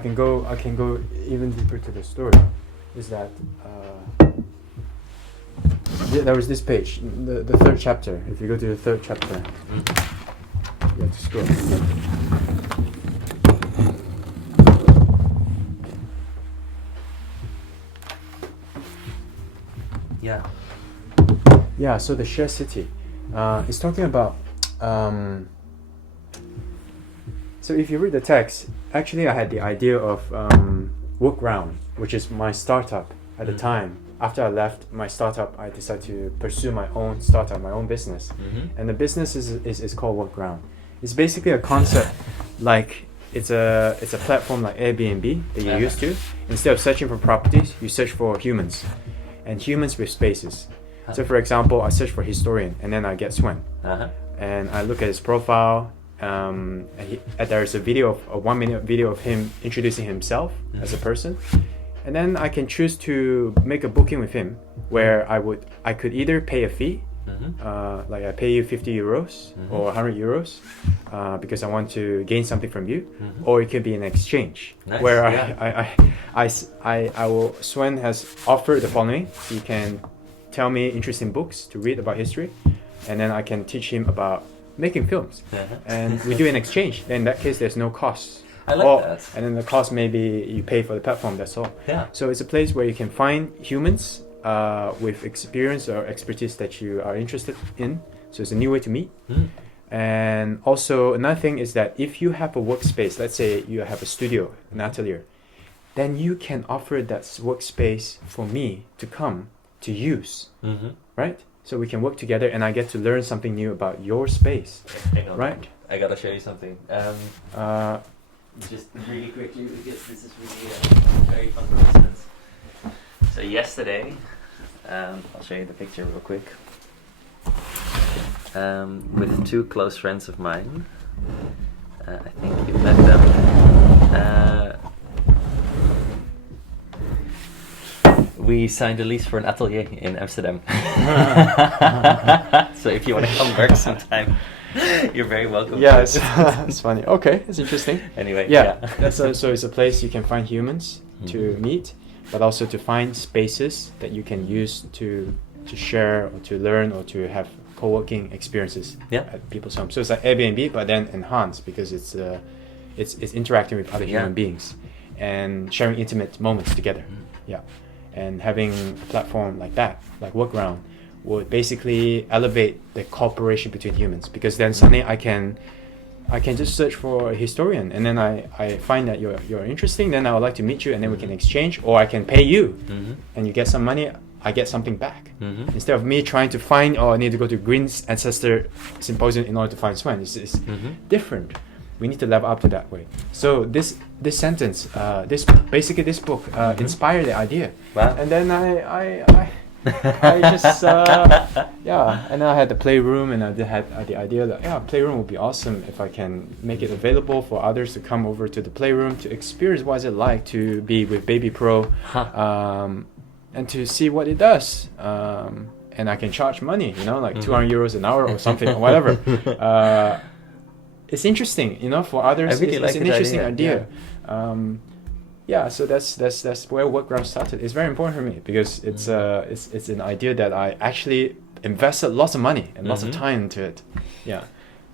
I can go even deeper to the story. Is that there was this page, the third chapter. If you go to the third chapter, you have to scroll. Yeah. Yeah. So the shared city, it's talking about. So if you read the text, actually I had the idea of Workaround, which is my startup at the time. After I left my startup, I decided to pursue my own startup, my own business. And the business is called Workaround. It's basically a concept like it's a platform like Airbnb that you used to. Instead of searching for properties, you search for humans, and humans with spaces. So for example, I search for historian, and then I get Sven. And I look at his profile. There's a 1-minute video of him introducing himself as a person, and then I can choose to make a booking with him where I could either pay a fee, like I pay you 50 euros or 100 euros because I want to gain something from you, or it could be an exchange where Sven has offered the following. He can tell me interesting books to read about history, and then I can teach him about making films, and we do an exchange. In that case, there's no cost. I like that. And then the cost, maybe you pay for the platform. That's all. Yeah. So it's a place where you can find humans with experience or expertise that you are interested in. So it's a new way to meet. And also another thing is that if you have a workspace, let's say you have a studio, an atelier, then you can offer that workspace for me to come to use, right? So we can work together, and I get to learn something new about your space, right? I gotta show you something. Just really quickly, because this is really very fun for instance. So yesterday, I'll show you the picture real quick. With two close friends of mine. I think you've met them. We signed a lease for an atelier in Amsterdam. So if you want to come work sometime, you're very welcome. Yeah, it's funny. Okay, it's interesting. Anyway, so it's a place you can find humans to meet, but also to find spaces that you can use to share or to learn or to have co-working experiences at people's homes. So it's like Airbnb, but then enhanced because it's interacting with other human beings and sharing intimate moments together. And having a platform like that, like Workaround, would basically elevate the cooperation between humans, because then suddenly I can just search for a historian, and then I find that you're interesting, then I would like to meet you, and then we can exchange, or I can pay you, and you get some money, I get something back. Instead of me trying to find, I need to go to Green's Ancestor Symposium in order to find Sven. It's different. We need to level up to that way. So this sentence, this book inspired the idea. Wow. And then I just and then I had the playroom, and I had the idea that playroom would be awesome if I can make it available for others to come over to the playroom to experience what it's like to be with Baby Pro, and to see what it does. And I can charge money, like 200 euros an hour or something or whatever. It's interesting, for others. It's an interesting idea. So that's where Workaround started. It's very important for me because it's an idea that I actually invested lots of money and lots of time into it. Yeah,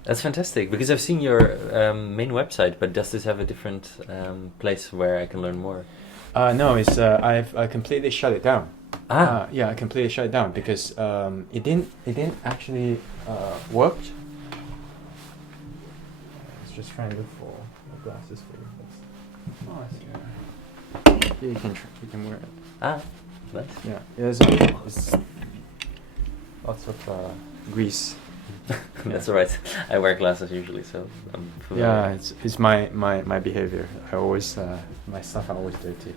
that's fantastic, because I've seen your main website, but does this have a different place where I can learn more? No, it's I completely shut it down. I completely shut it down because it didn't actually work. Just trying to look for glasses for you. Yeah, you can wear it. Nice. Yeah, there's lots of grease. That's alright. I wear glasses usually, so I'm familiar. Yeah, it's my behavior. I always my stuff are always dirty.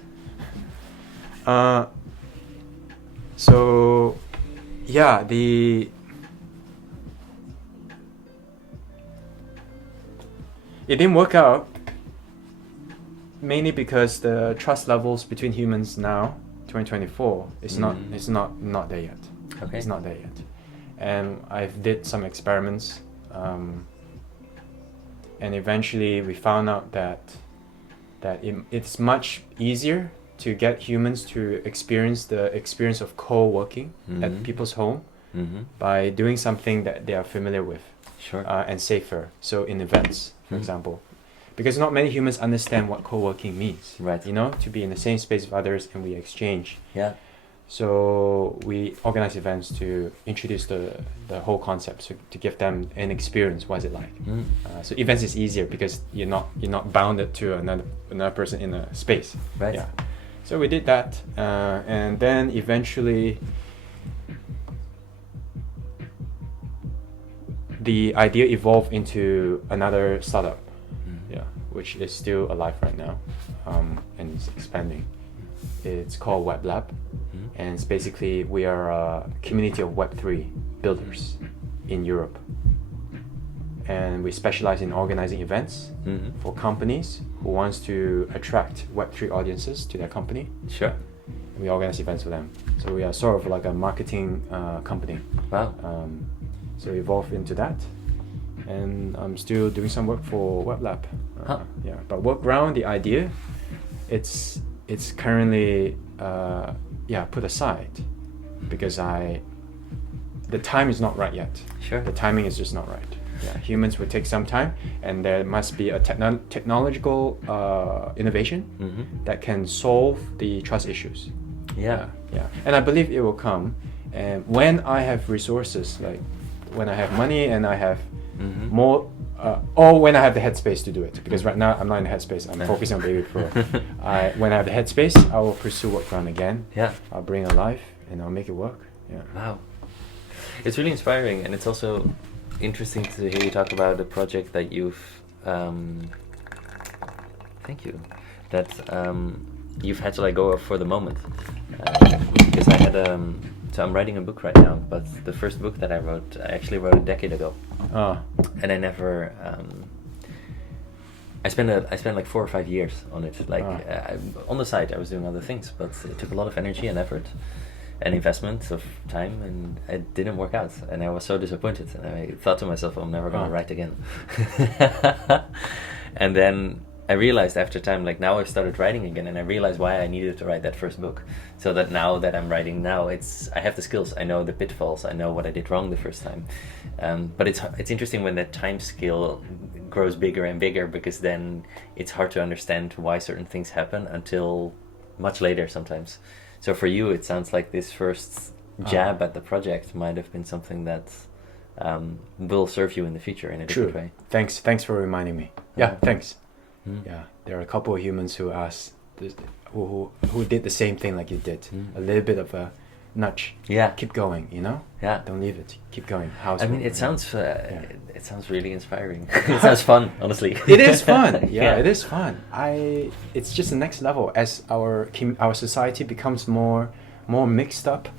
So yeah, it didn't work out, mainly because the trust levels between humans now, 2024, is not there yet. Okay. It's not there yet. And I've did some experiments, and eventually we found out that that it's much easier to get humans to experience the experience of co-working at people's home by doing something that they are familiar with. Sure. And safer. So in events, for example, because not many humans understand what co-working means. Right. You know, to be in the same space with others and we exchange. Yeah. So we organize events to introduce the whole concept, so to give them an experience. What is it like? So events is easier because you're not bounded to another person in a space. Right. Yeah. So we did that, and then eventually the idea evolved into another startup, which is still alive right now, and it's expanding. It's called Web Lab, and it's basically we are a community of Web3 builders in Europe, and we specialize in organizing events for companies who wants to attract Web3 audiences to their company. Sure. We organize events for them, so we are sort of like a marketing company. Wow. So evolve into that, and I'm still doing some work for Web Lab. Yeah, but work around the idea, it's currently put aside because the time is not right yet. Sure. The timing is just not right. Yeah, humans would take some time, and there must be a technological innovation that can solve the trust issues. Yeah. Yeah, and I believe it will come, and when I have resources, like when I have money and I have more, or when I have the headspace to do it, because right now I'm not in the headspace. I'm focusing on Baby Pro. When I have the headspace, I will pursue Workaround again. Yeah. I'll bring it alive and I'll make it work. Yeah. Wow. It's really inspiring, and it's also interesting to hear you talk about a project that you've you've had to let go of for the moment. Because I had so I'm writing a book right now, but the first book that I actually wrote a decade ago. And I never I spent like 4 or 5 years on it. Like on the side I was doing other things, but it took a lot of energy and effort and investment of time, and it didn't work out, and I was so disappointed, and I thought to myself, I'm never going to write again. And then I realized after time, like now I've started writing again, and I realized why I needed to write that first book, so that now that I'm writing now, I have the skills, I know the pitfalls, I know what I did wrong the first time. But it's interesting when that time scale grows bigger and bigger, because then it's hard to understand why certain things happen until much later sometimes. So for you, it sounds like this first jab at the project might have been something that will serve you in the future in a different way. Thanks for reminding me. Yeah, thanks. Yeah, there are a couple of humans who asked, who did the same thing like you did. A little bit of a nudge. Yeah. Keep going, you know? Yeah. Don't leave it. Keep going. It sounds really inspiring. It sounds fun, honestly. It is fun. Yeah, it is fun. It's just the next level as our society becomes more mixed up.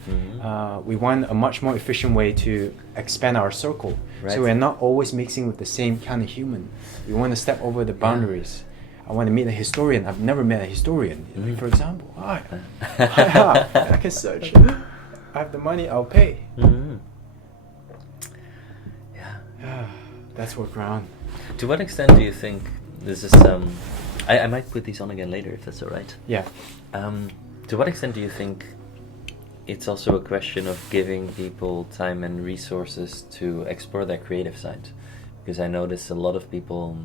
We want a much more efficient way to expand our circle. Right. So we're not always mixing with the same kind of human. We want to step over the boundaries. I want to meet a historian. I've never met a historian. Like, for example, I can search. I have the money, I'll pay. Yeah, that's Workaround. To what extent do you think this is? I might put these on again later if that's all right. Yeah. To what extent do you think it's also a question of giving people time and resources to explore their creative side? Because I notice a lot of people,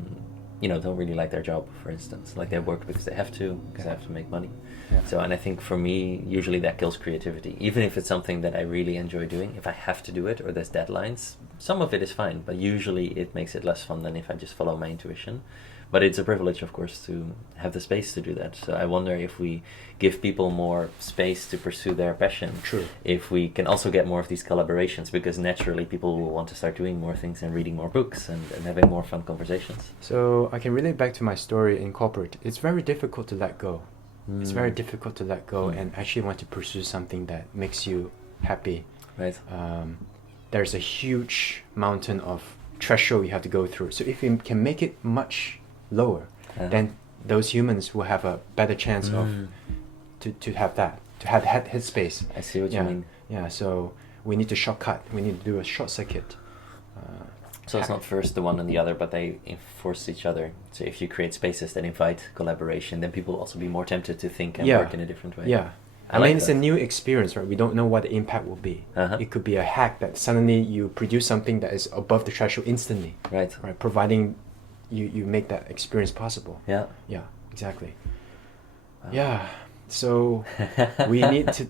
don't really like their job, for instance. Like they work because they have to make money. Yeah. So, and I think for me, usually that kills creativity. Even if it's something that I really enjoy doing, if I have to do it or there's deadlines, some of it is fine, but usually it makes it less fun than if I just follow my intuition. But it's a privilege, of course, to have the space to do that. So I wonder if we give people more space to pursue their passion. True. If we can also get more of these collaborations, because naturally people will want to start doing more things and reading more books and having more fun conversations. So I can relate back to my story in corporate. It's very difficult to let go. It's very difficult to let go and actually want to pursue something that makes you happy. Right. There's a huge mountain of threshold you have to go through. So if you can make it much lower, then those humans will have a better chance of to have headspace. I see what you mean. Yeah, so we need to shortcut. We need to do a short circuit. So it's not first the one and the other, but they enforce each other. So if you create spaces that invite collaboration, then people will also be more tempted to think and work in a different way. Yeah. I mean, it's a new experience, right? We don't know what the impact will be. It could be a hack that suddenly you produce something that is above the threshold instantly. Right. Providing you make that experience possible. Yeah. Yeah, exactly. Wow. Yeah. So we need to,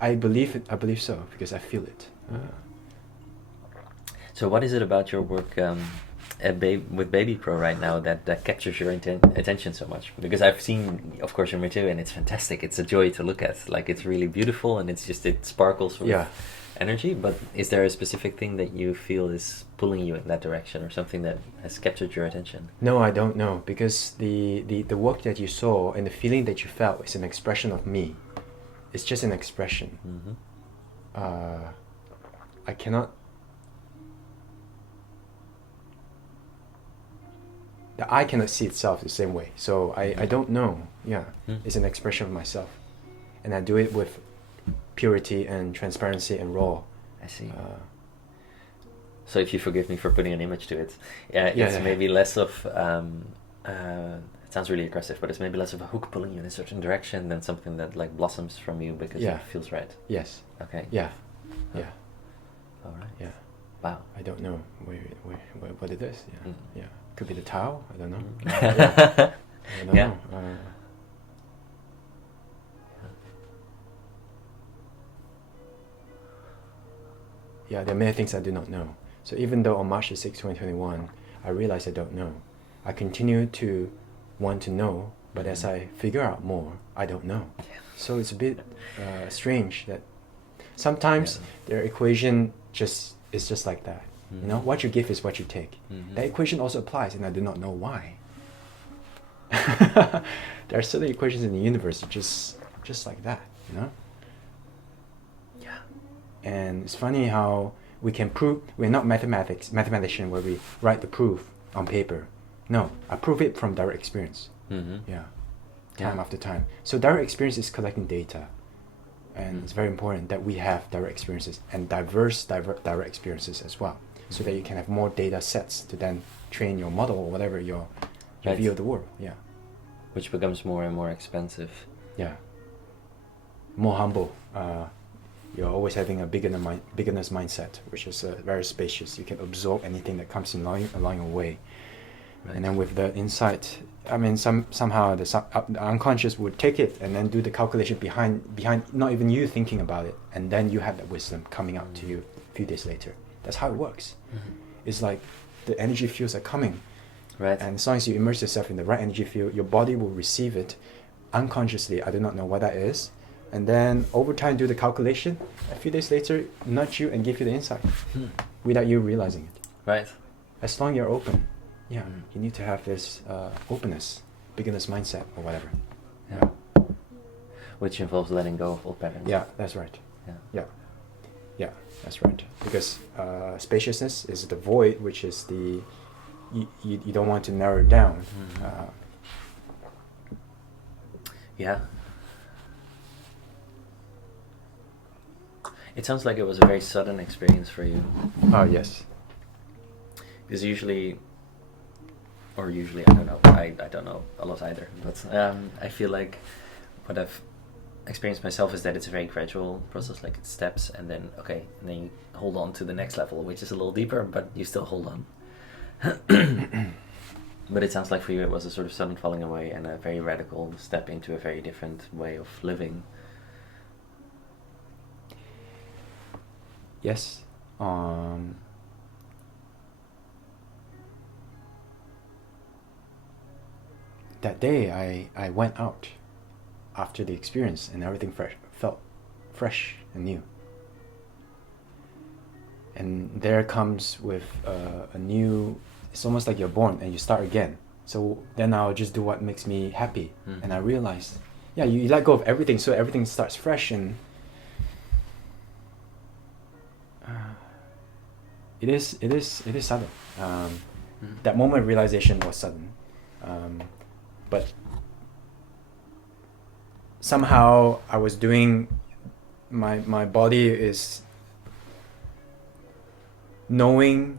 I believe so, because I feel it. So what is it about your work with Baby Pro right now that captures your attention so much? Because I've seen, of course, your material, and it's fantastic. It's a joy to look at. Like, it's really beautiful, and it sparkles with energy. But is there a specific thing that you feel is pulling you in that direction, or something that has captured your attention? No, I don't know, because the work that you saw and the feeling that you felt is an expression of me. It's just an expression. I cannot. The eye cannot see itself the same way, so I don't know. It's an expression of myself, and I do it with purity and transparency and raw. I see. So if you forgive me for putting an image to it, it's maybe less of it sounds really aggressive, but it's maybe less of a hook pulling you in a certain direction than something that like blossoms from you because it feels right. Yes. Okay. Yeah. All right. Yeah. Wow. I don't know what it is. Yeah. Could be the Tao. I don't know. I don't know. There are many things I do not know. So even though on March 6, 2021, I realized I don't know, I continue to want to know, but as I figure out more, I don't know. So it's a bit strange that sometimes their equation is just like that. You know, what you give is what you take. That equation also applies, and I do not know why. There are certain equations in the universe just like that, you know? Yeah. And it's funny how we can prove, we're not mathematician where we write the proof on paper. No, I prove it from direct experience. Time after time. So direct experience is collecting data. And it's very important that we have direct experiences and diverse direct experiences as well, so that you can have more data sets to then train your model or whatever your view of the world. Which becomes more and more expensive. More humble. You're always having a beginner's mindset, which is very spacious. You can absorb anything that comes along your way. And then with the insight, I mean, somehow the unconscious would take it and then do the calculation behind not even you thinking about it, and then you have that wisdom coming out to you a few days later. That's how it works. It's like the energy fields are coming, and as long as you immerse yourself in the right energy field, your body will receive it unconsciously. I do not know what that is, and then over time do the calculation. A few days later, nudge you and give you the insight without you realizing it. As long as you're open. You need to have this openness, beginner's mindset or whatever. Which involves letting go of old patterns. Yeah, that's right. Yeah, that's right. Because spaciousness is the void, which is the you don't want to narrow it down. It sounds like it was a very sudden experience for you. Oh yes. Because usually, I don't know. I don't know a lot either. But I feel like what I've experienced myself is that it's a very gradual process, like it steps, and then you hold on to the next level, which is a little deeper, but you still hold on. But it sounds like for you it was a sort of sudden falling away and a very radical step into a very different way of living. Yes. That day I went out after the experience, and everything felt fresh and new. And there comes with a new, it's almost like you're born and you start again. So then I'll just do what makes me happy. And I realized, you let go of everything, so everything starts fresh, and it is sudden. That moment of realization was sudden. But somehow I was doing, my body is knowing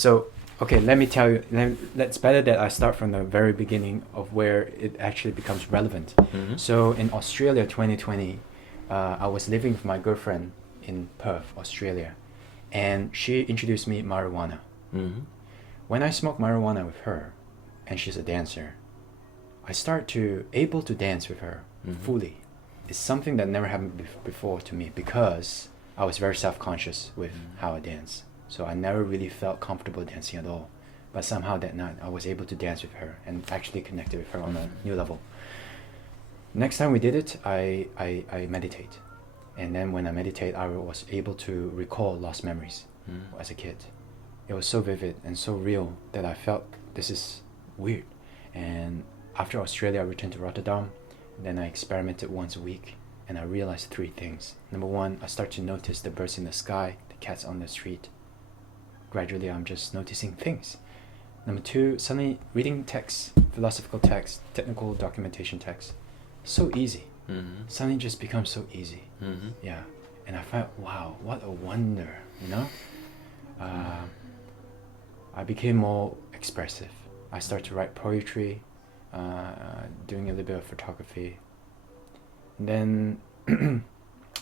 So, okay, let me tell you. Let's better that I start from the very beginning of where it actually becomes relevant. Mm-hmm. So in Australia, 2020, I was living with my girlfriend in Perth, Australia, and she introduced me marijuana. Mm-hmm. When I smoke marijuana with her, and she's a dancer, I start to able to dance with her fully. It's something that never happened before to me because I was very self-conscious with how I dance. So I never really felt comfortable dancing at all. But somehow that night I was able to dance with her and actually connected with her on a new level. Next time we did it, I meditate. And then when I meditate, I was able to recall lost memories as a kid. It was so vivid and so real that I felt this is weird. And after Australia, I returned to Rotterdam. Then I experimented once a week, and I realized 3 things. Number 1, I start to notice the birds in the sky, the cats on the street. Gradually, I'm just noticing things. Number 2, suddenly reading texts, philosophical texts, technical documentation texts, so easy. Suddenly just becomes so easy. Yeah, and I felt, wow, what a wonder, you know? I became more expressive. I started to write poetry, doing a little bit of photography. And then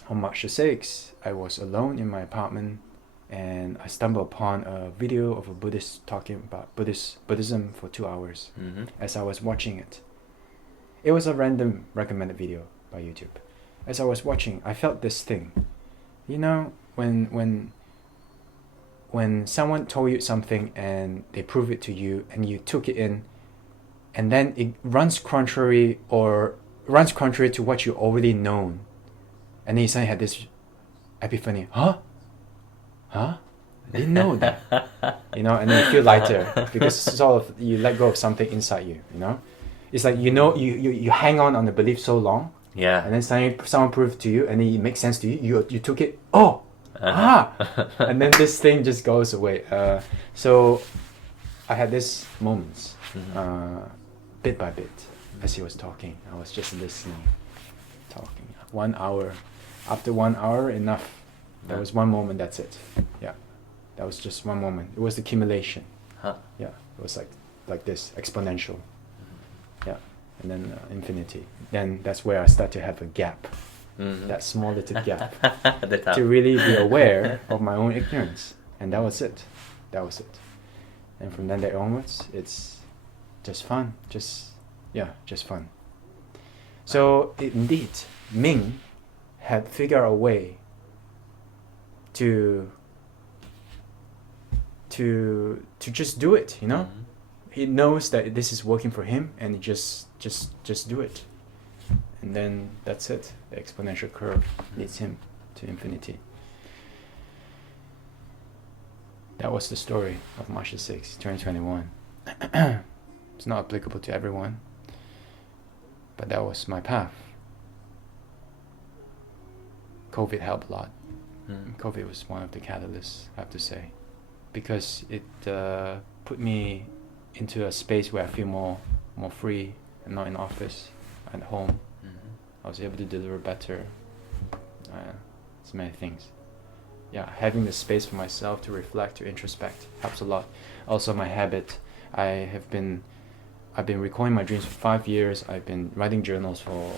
on March the 6th, I was alone in my apartment, and I stumbled upon a video of a Buddhist talking about Buddhism for 2 hours. As I was watching it, it was a random recommended video by YouTube. As I was watching, I felt this thing. You know, when someone told you something and they prove it to you and you took it in, and then it runs contrary to what you already known, and then you suddenly had this epiphany. Huh? I didn't know that. You know, and then you feel lighter because it's sort of you let go of something inside you. You know, it's like you hang on the belief so long. Yeah. And then suddenly someone proved to you, and then it makes sense to you. You took it. Oh. And then this thing just goes away. So I had these moments, bit by bit, as he was talking. I was just listening, talking. 1 hour. After 1 hour, enough. There was one moment, that's it. Yeah. That was just one moment. It was the accumulation. Yeah. It was like this, exponential. Yeah. And then infinity. Then that's where I start to have a gap. That small little gap to really be aware of my own ignorance, and that was it. And from then onwards, it's just fun, just fun. So indeed, Ming had figured a way to just do it. You know, he knows that this is working for him, and he just do it. And then that's it. The exponential curve leads him to infinity. That was the story of March 6, 2021. It's not applicable to everyone, but that was my path. COVID helped a lot. COVID was one of the catalysts, I have to say, because it put me into a space where I feel more free and not in office, at home. I was able to deliver better. It's many things. Yeah, having the space for myself to reflect, to introspect helps a lot. Also, my habit. I've been recording my dreams for 5 years. I've been writing journals for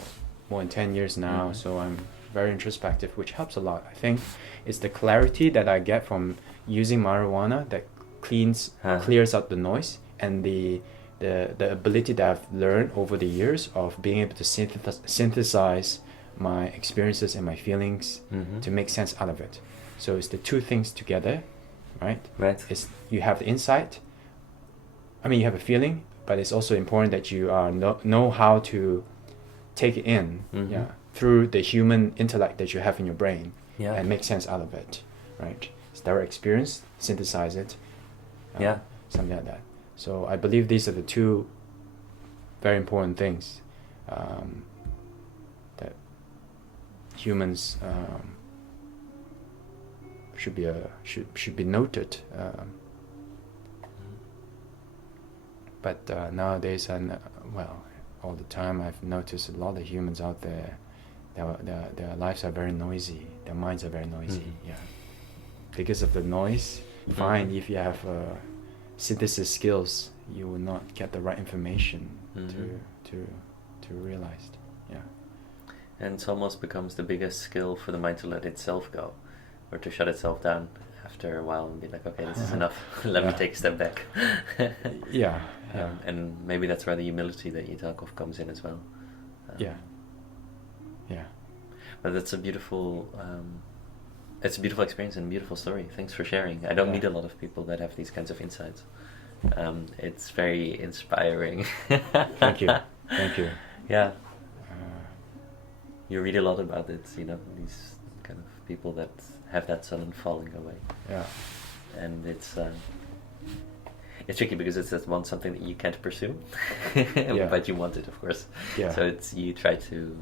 more than 10 years now. So I'm very introspective, which helps a lot. I think it's the clarity that I get from using marijuana that clears out the noise, and the ability that I've learned over the years of being able to synthesize my experiences and my feelings to make sense out of it. So it's the 2 things together, right? Right. It's you have the insight. I mean, you have a feeling, but it's also important that you know how to take it in, through the human intellect that you have in your brain, and make sense out of it, right? It's direct experience, synthesize it, something like that. So I believe these are the 2 very important things that humans should be noted. But nowadays, all the time, I've noticed a lot of humans out there. Their lives are very noisy. Their minds are very noisy. Yeah, because of the noise. Fine if you have synthesis skills, you will not get the right information to realize. Yeah. And it almost becomes the biggest skill for the mind to let itself go, or to shut itself down after a while and be like, okay, this is enough. Let me take a step back. Yeah. And maybe that's where the humility that you talk of comes in as well. Yeah. But that's a beautiful, it's a beautiful experience and a beautiful story. Thanks for sharing. I don't meet a lot of people that have these kinds of insights. It's very inspiring. Thank you. Yeah. You read a lot about it, you know, these kind of people that have that sudden falling away. Yeah. And it's tricky because it's something that you can't pursue, but you want it, of course. Yeah. So you try to,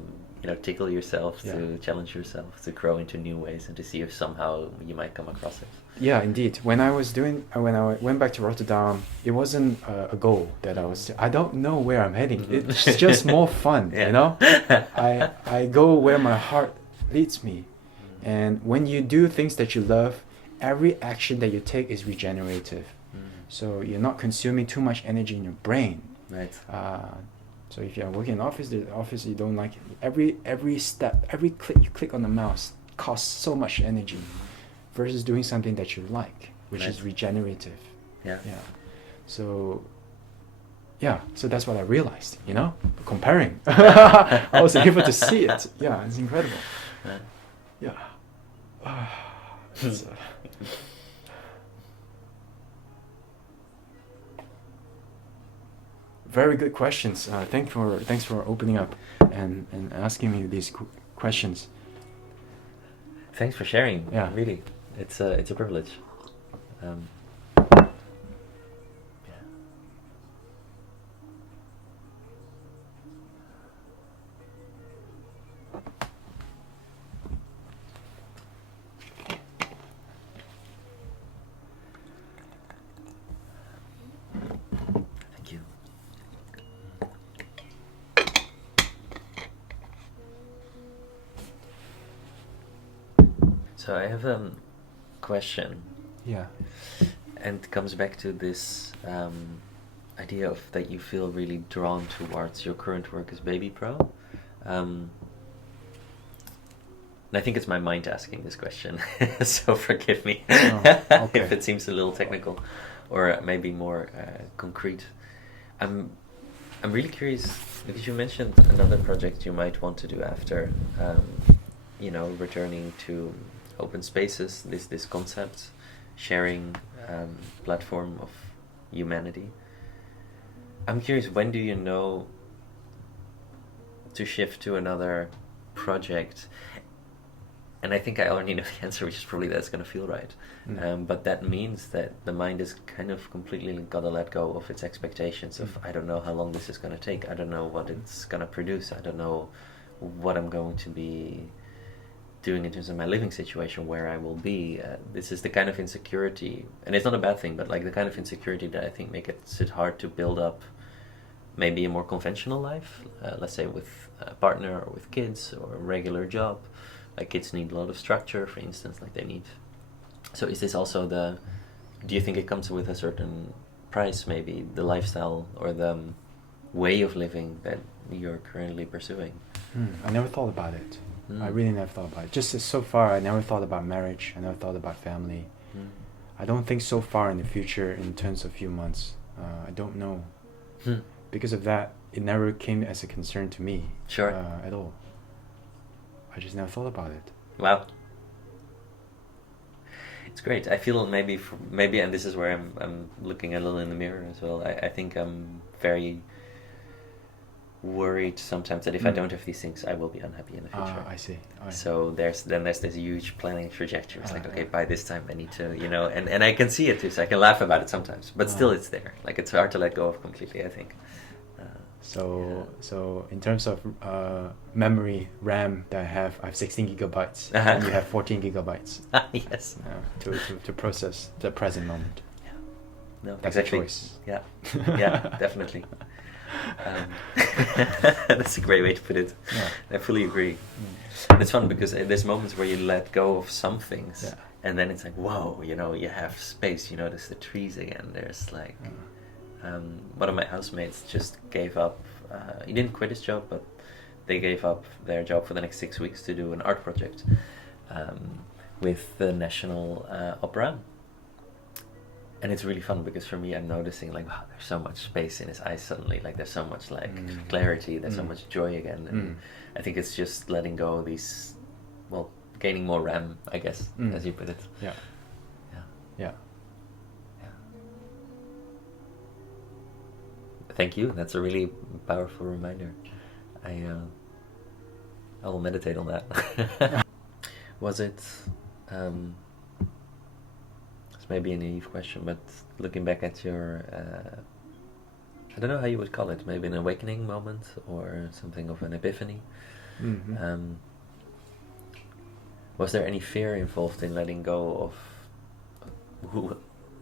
tickle yourself, to challenge yourself, to grow into new ways, and to see if somehow you might come across it. Yeah, indeed. When I went back to Rotterdam, it wasn't a goal that I don't know where I'm heading. It's just more fun, you know? I go where my heart leads me. And when you do things that you love, every action that you take is regenerative. So you're not consuming too much energy in your brain. Right. So if you're working in the office you don't like, every step, every click you click on the mouse costs so much energy, versus doing something that you like, which is regenerative. Yeah. So that's what I realized, comparing. I was able to see it. Yeah, it's incredible. Yeah. Very good questions. Thanks for opening up and asking me these questions. Thanks for sharing. Yeah, really, it's a privilege. So I have a question. Yeah. And it comes back to this idea of that you feel really drawn towards your current work as Baby Pro. And I think it's my mind asking this question, so forgive me if it seems a little technical or maybe more concrete. I'm really curious because you mentioned another project you might want to do after, returning to open spaces, this concept, sharing platform of humanity. I'm curious, when do you know to shift to another project? And I think I already know the answer, which is probably that's going to feel right. But that means that the mind is kind of completely got to let go of its expectations of, I don't know how long this is going to take. I don't know what it's going to produce. I don't know what I'm going to be doing in terms of my living situation, where I will be. This is the kind of insecurity, and it's not a bad thing, but like the kind of insecurity that I think makes it hard to build up maybe a more conventional life, let's say with a partner or with kids or a regular job. Like kids need a lot of structure, for instance, like they need. So is this also do you think it comes with a certain price, maybe the lifestyle or the way of living that you're currently pursuing? I never thought about it. I really never thought about it. Just so far, I never thought about marriage. I never thought about family. I don't think so far in the future in terms of few months. I don't know. Because of that, it never came as a concern to me. Sure. At all. I just never thought about it. Wow. It's great. I feel maybe, and this is where I'm looking a little in the mirror as well. I think I'm very worried sometimes that if I don't have these things, I will be unhappy in the future. I see. So there's this huge planning trajectory. It's like, okay, by this time I need to, and I can see it too, so I can laugh about it sometimes, but still it's there. Like it's hard to let go of completely, I think. So in terms of memory RAM that I have 16 gigabytes, and you have 14 gigabytes. Yes. To process the present moment. Yeah. No, that's exactly. a choice. Yeah. Yeah, definitely. That's a great way to put it. I fully agree. And it's fun because there's moments where you let go of some things and then it's like, whoa, you know, you have space, you notice the trees again. There's like, one of my housemates just gave up, he didn't quit his job, but they gave up their job for the next 6 weeks to do an art project with the National Opera. And it's really fun because for me, I'm noticing like, wow, there's so much space in his eyes suddenly. Like there's so much like clarity, there's so much joy again. And I think it's just letting go of these, well, gaining more RAM, I guess, as you put it. Yeah. Yeah. Yeah. Yeah. Thank you. That's a really powerful reminder. I will meditate on that. Was it? It's maybe a naive question, but looking back at your, I don't know how you would call it. Maybe an awakening moment or something of an epiphany. Was there any fear involved in letting go of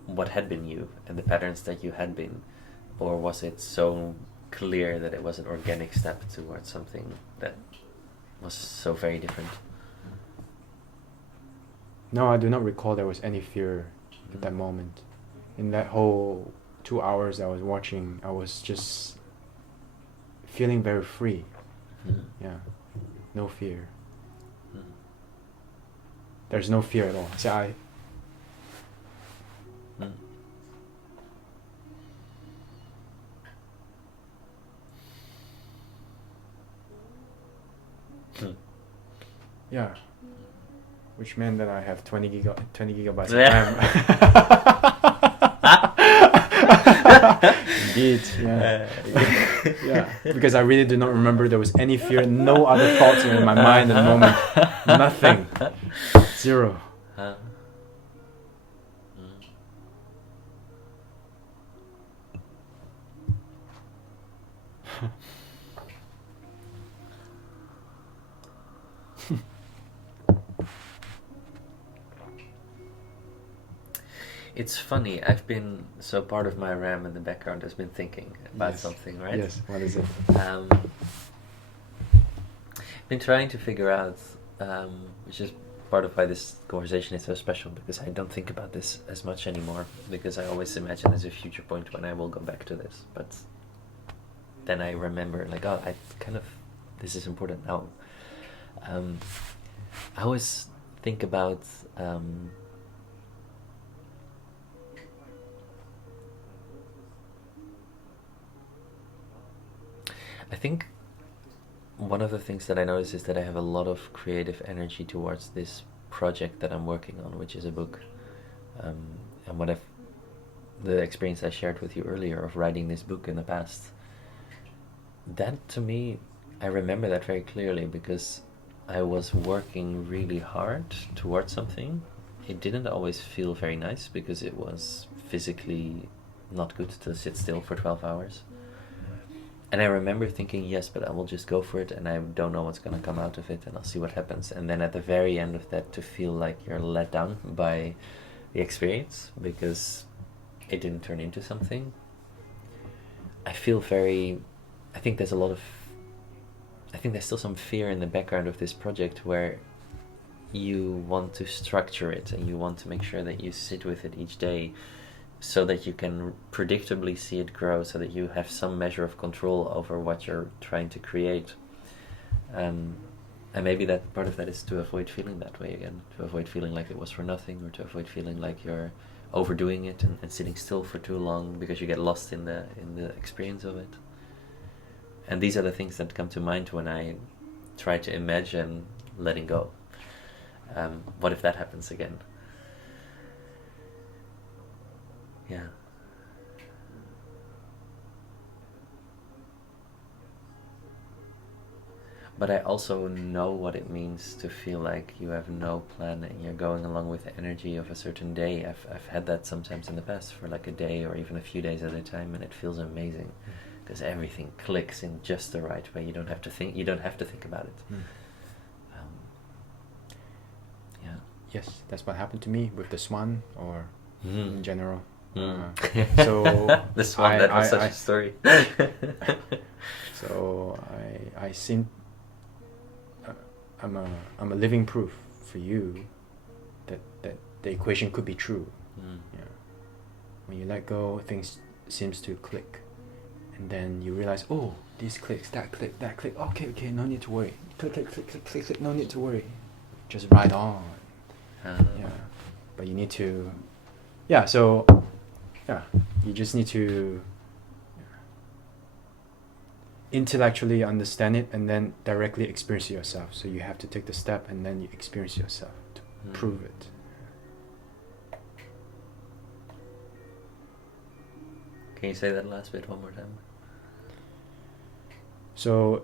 what had been you and the patterns that you had been, or was it so clear that it was an organic step towards something that was so very different? No, I do not recall there was any fear at that moment. In that whole 2 hours I was watching, I was just feeling very free. Yeah, no fear. There's no fear at all. So I. Yeah, which meant that I have 20 gigabytes of RAM. Indeed, yeah. Yeah, because I really do not remember there was any fear, no other thoughts in my mind at the moment. Nothing. Zero. It's funny, I've been, so part of my RAM in the background has been thinking about something, right? Yes, what is it? Been trying to figure out, which is part of why this conversation is so special, because I don't think about this as much anymore, because I always imagine there's a future point when I will go back to this, but then I remember, like, oh, this is important now. I always think about I think one of the things that I notice is that I have a lot of creative energy towards this project that I'm working on, which is a book. And the experience I shared with you earlier of writing this book in the past, that to me, I remember that very clearly because I was working really hard towards something. It didn't always feel very nice because it was physically not good to sit still for 12 hours. And I remember thinking, yes, but I will just go for it and I don't know what's going to come out of it and I'll see what happens. And then at the very end of that, to feel like you're let down by the experience because it didn't turn into something. I think there's still some fear in the background of this project where you want to structure it and you want to make sure that you sit with it each day so that you can predictably see it grow, so that you have some measure of control over what you're trying to create. And maybe that part of that is to avoid feeling that way again, to avoid feeling like it was for nothing, or to avoid feeling like you're overdoing it and sitting still for too long because you get lost in the experience of it. And these are the things that come to mind when I try to imagine letting go. What if that happens again? Yeah. But I also know what it means to feel like you have no plan and you're going along with the energy of a certain day. I've had that sometimes in the past for like a day or even a few days at a time, and it feels amazing because everything clicks in just the right way. You don't have to think about it. Yeah. Yes, that's what happened to me with the swan, or in general. So the swan, that was such a story. So I seem I'm a living proof for you that the equation could be true. Mm. Yeah. When you let go, things seems to click, and then you realize, oh, these clicks, that click, that click. Okay, no need to worry. Click, click, click, click, click, click. No need to worry. Just ride on. Yeah. But you need to. Yeah. So. Yeah. You just need to intellectually understand it and then directly experience it yourself. So you have to take the step and then you experience yourself to prove it. Can you say that last bit one more time? So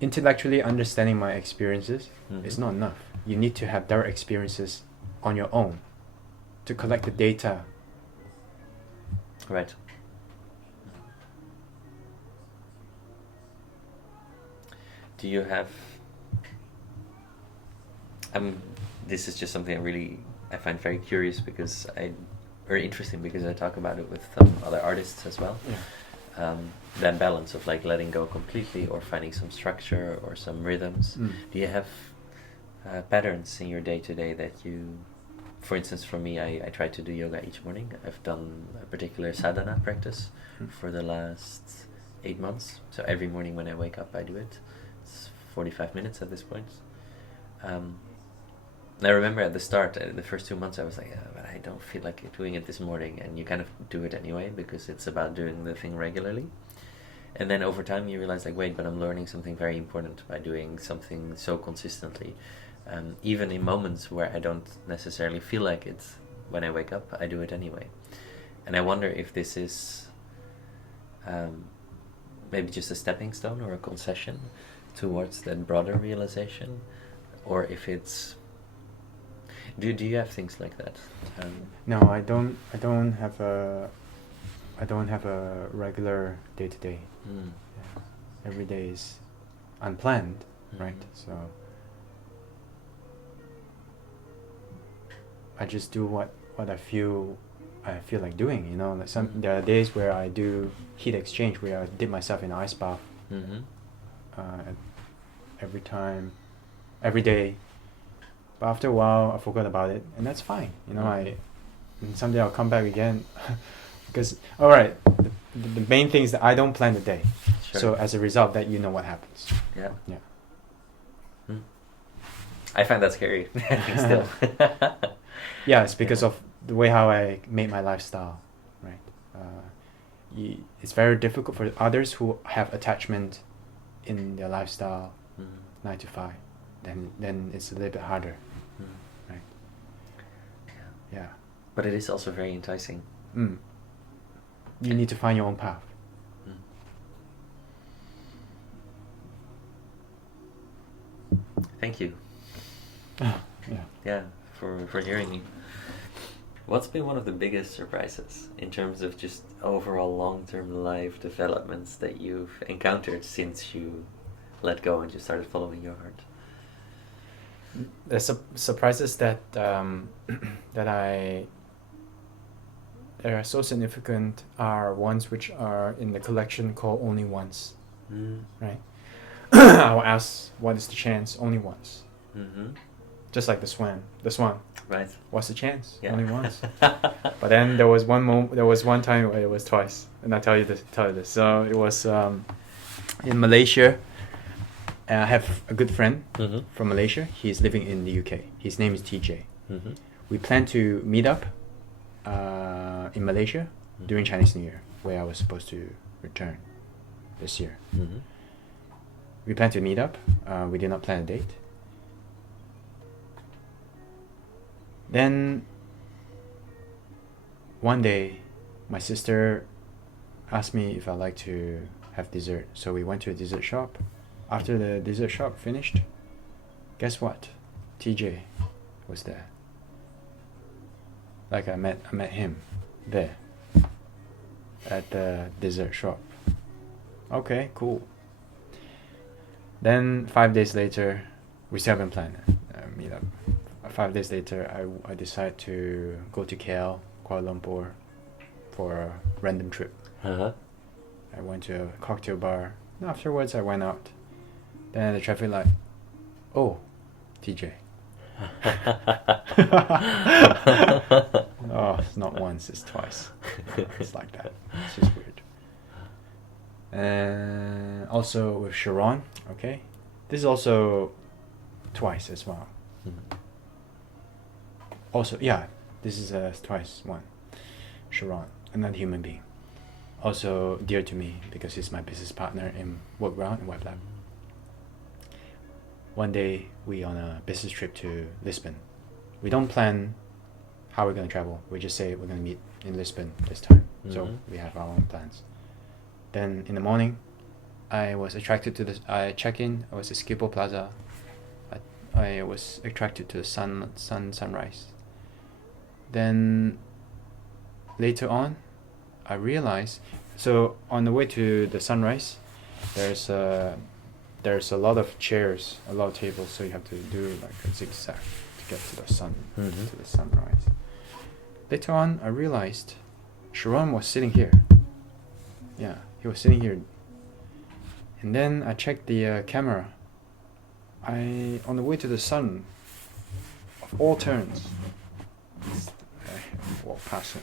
intellectually understanding my experiences is not enough. You need to have direct experiences on your own to collect the data. Right. Do you have... this is just something I find very curious because very interesting because I talk about it with other artists as well. Yeah. That balance of like letting go completely or finding some structure or some rhythms. Do you have patterns in your day-to-day that you... For instance, for me, I try to do yoga each morning. I've done a particular sadhana practice for the last 8 months. So every morning when I wake up, I do it. It's 45 minutes at this point. I remember at the start, the first 2 months, I was like, but I don't feel like doing it this morning. And you kind of do it anyway because it's about doing the thing regularly. And then over time you realize like, wait, but I'm learning something very important by doing something so consistently. Even in moments where I don't necessarily feel like it, when I wake up, I do it anyway. And I wonder if this is maybe just a stepping stone or a concession towards that broader realization, or if it's... Do you have things like that? No, I don't have a regular day-to-day. Yeah. Every day is unplanned, right? So I just do what I feel like doing, you know. Like there are days where I do heat exchange, where I dip myself in ice bath. Every day. But after a while, I forgot about it, and that's fine, you know. And someday I'll come back again, because the main thing is that I don't plan the day. Sure. So as a result, that you know what happens. Yeah. Yeah. I find that scary. Still. Yeah, it's because of the way how I made my lifestyle, right? It's very difficult for others who have attachment in their lifestyle, 9 to 5. Then it's a little bit harder, right? Yeah. But it is also very enticing. You need to find your own path. Thank you. Yeah. For hearing me. What's been one of the biggest surprises in terms of just overall long-term life developments that you've encountered since you let go and just started following your heart? The surprises that are so significant are ones which are in the collection called Only Once, right? I'll ask, what is the chance? Only once. Just like the swan. Right. What's the chance? Yeah. Only once. But then there was one time where it was twice, and I tell you this. So it was in Malaysia. I have a good friend from Malaysia. He's living in the UK. His name is TJ. We planned to meet up in Malaysia during Chinese New Year, where I was supposed to return this year. We planned to meet up. We did not plan a date. Then one day, my sister asked me if I'd like to have dessert. So we went to a dessert shop. After the dessert shop finished, guess what? TJ was there. Like I met him there at the dessert shop. Okay, cool. Then 5 days later, we still haven't planned a meet up. 5 days later, I decided to go to KL, Kuala Lumpur, for a random trip. I went to a cocktail bar. Afterwards, I went out. Then at the traffic light, oh, TJ. Oh, it's not once, it's twice. It's like that. It's just weird. And also with Sharon, okay? This is also twice as well. Mm-hmm. Also, yeah, this is twice one. Sharon, another human being. Also dear to me because he's my business partner in Workground and Web Lab. One day we on a business trip to Lisbon. We don't plan how we're going to travel. We just say we're going to meet in Lisbon this time. Mm-hmm. So we have our own plans. Then in the morning, I was attracted to this. I check in. I was at Schiphol Plaza. I was attracted to the sunrise. Then later on, I realized. So on the way to the sunrise, there's a lot of chairs, a lot of tables. So you have to do like a zigzag to get to the sun, mm-hmm. to the sunrise. Later on, I realized Sharon was sitting here. Yeah, he was sitting here. And then I checked the camera. On the way to the sun, of all turns, walk past him.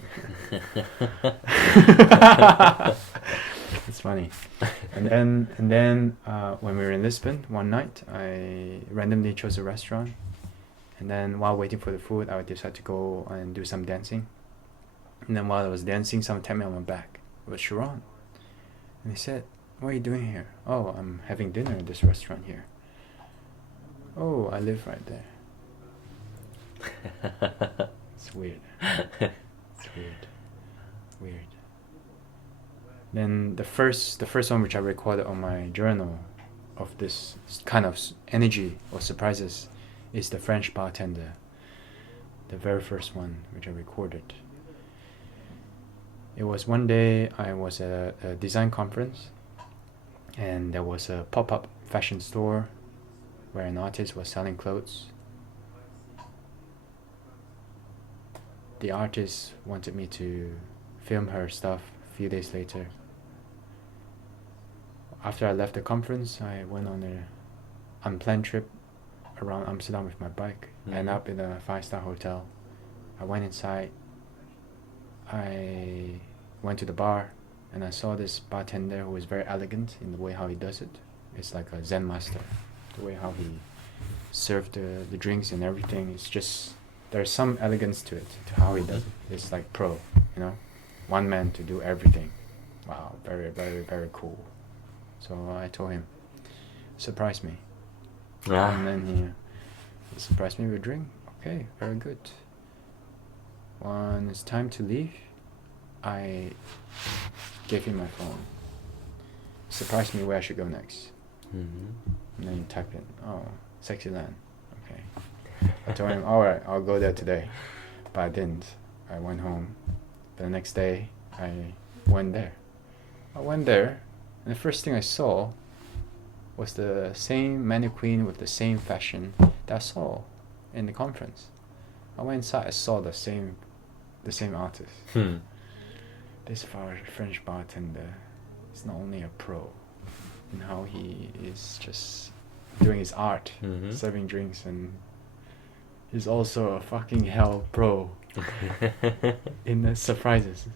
It's funny. And then when we were in Lisbon one night, I randomly chose a restaurant. And then while waiting for the food, I decided to go and do some dancing. And then while I was dancing, someone tapped me on my back. It was Sharon. And he said, "What are you doing here?" "Oh, I'm having dinner in this restaurant here." "Oh, I live right there." It's weird. It's weird. Then the first one which I recorded on my journal of this kind of energy or surprises is the French bartender. The very first one which I recorded. It was one day I was at a design conference and there was a pop-up fashion store where an artist was selling clothes. The artist wanted me to film her stuff a few days later. After I left the conference, I went on an unplanned trip around Amsterdam with my bike. Mm-hmm. I ended up in a 5-star hotel. I went inside. I went to the bar and I saw this bartender who was very elegant in the way how he does it. It's like a Zen master. The way how he served the drinks and everything. It's just, there's some elegance to it, to how he does it. It's like pro, you know? One man to do everything. Wow, very, very, very cool. So I told him, surprise me. And then he surprised me with a drink. Okay, very good. When it's time to leave, I gave him my phone. Surprised me where I should go next. Mm-hmm. And then he typed in, "Oh, Sexy Land." Okay. I told him, alright, I'll go there today. But I didn't. I went home. The next day, I went there. And the first thing I saw was the same mannequin with the same fashion that I saw in the conference. I went inside, I saw the same artist. This French bartender is not only a pro in how he is just doing his art, serving drinks, and he's also a fucking hell pro in the surprises.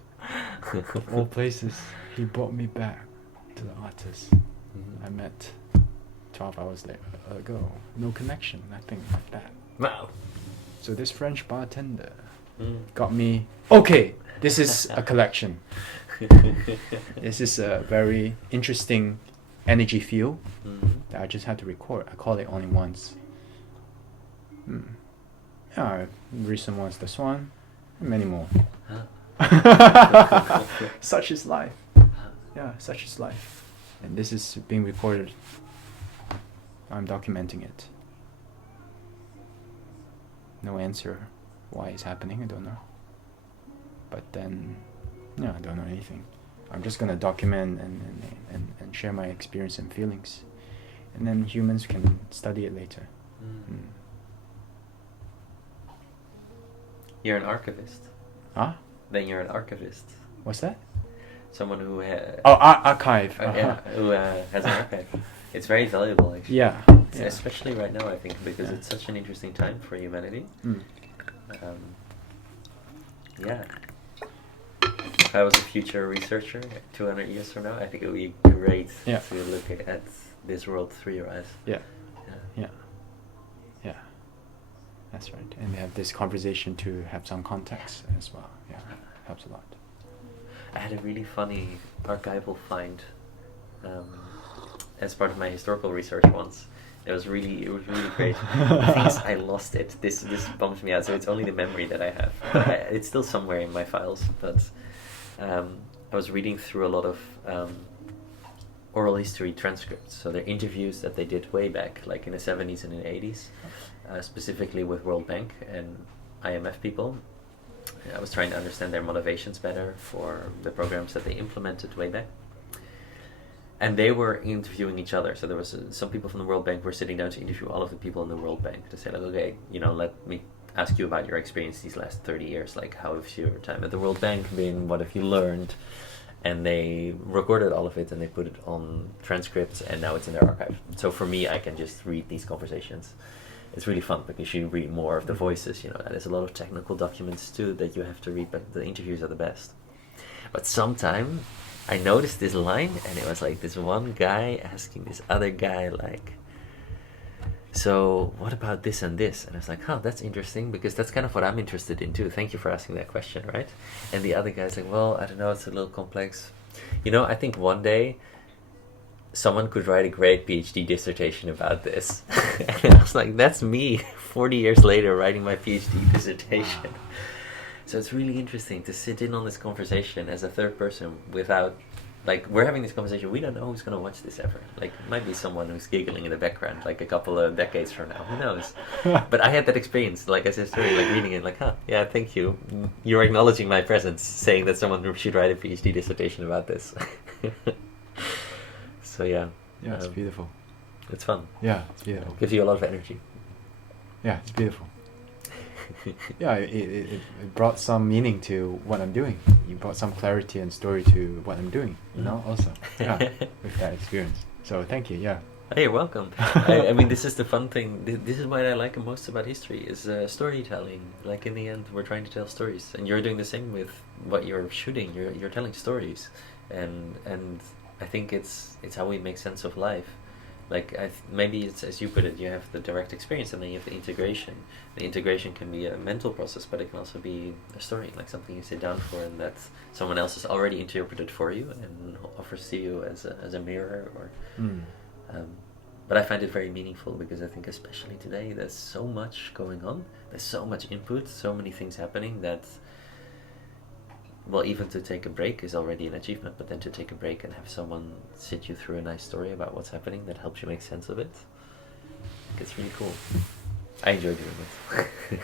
Of all places, he brought me back to the artist I met 12 hours ago. No connection, nothing like that. Wow. So this French bartender got me. Okay, this is a collection. This is a very interesting energy field that I just had to record. I called it only once. Yeah, recent ones, the Swan, and many more. Such is life. Yeah, such is life. And this is being recorded. I'm documenting it. No answer why it's happening, I don't know. But then, yeah, I don't know anything. I'm just gonna document and share my experience and feelings. And then humans can study it later. You're an archivist. Huh? Then you're an archivist. What's that? Someone who archive. Yeah, who has an archive. It's very valuable, actually. Yeah. especially right now, I think, because it's such an interesting time for humanity. Yeah. If I was a future researcher 200 years from now, I think it would be great to look at this world through your eyes. Yeah. That's right. And we have this conversation to have some context as well. Yeah, helps a lot. I had a really funny archival find as part of my historical research once. It was really great. The thing is, I lost it. This bums me out. So it's only the memory that I have. It's still somewhere in my files. But I was reading through a lot of oral history transcripts. So they're interviews that they did way back, like in the 70s and in the 80s, specifically with World Bank and IMF people. I was trying to understand their motivations better for the programs that they implemented way back. And they were interviewing each other. So there was some people from the World Bank were sitting down to interview all of the people in the World Bank to say, like, okay, let me ask you about your experience these last 30 years. Like, how has your time at the World Bank been? What have you learned? And they recorded all of it and they put it on transcripts, and now it's in their archive. So for me, I can just read these conversations. It's really fun because you read more of the voices. There's a lot of technical documents too that you have to read, but the interviews are the best. But sometime I noticed this line, and it was like this one guy asking this other guy, like, so what about this and this? And I was like, that's interesting, because that's kind of what I'm interested in too. Thank you for asking that question, right? And the other guy's like, well, I don't know, it's a little complex. I think one day someone could write a great PhD dissertation about this. And I was like, that's me 40 years later writing my PhD dissertation. So it's really interesting to sit in on this conversation as a third person without, like, we're having this conversation, we don't know who's going to watch this ever. Like, it might be someone who's giggling in the background, like a couple of decades from now, who knows? But I had that experience, like, as a story, like, reading it, like, yeah, thank you. You're acknowledging my presence, saying that someone should write a PhD dissertation about this. So, yeah. Yeah, it's beautiful. It's fun. Yeah, it's beautiful. Gives you a lot of energy. Yeah, it's beautiful. Yeah, it brought some meaning to what I'm doing. You brought some clarity and story to what I'm doing, also. Yeah, with that experience. So thank you, yeah. Hey, you're welcome. I mean, this is the fun thing. This is what I like most about history, is storytelling. Like, in the end, we're trying to tell stories. And you're doing the same with what you're shooting. You're telling stories. And I think it's how we make sense of life. Like, maybe it's, as you put it, you have the direct experience and then you have the integration. The integration can be a mental process, but it can also be a story, like something you sit down for and that someone else has already interpreted for you and offers to you as a mirror. But I find it very meaningful because I think especially today there's so much going on, there's so much input, so many things happening that, well, even to take a break is already an achievement, but then to take a break and have someone sit you through a nice story about what's happening that helps you make sense of it, it's really cool. I enjoy doing it.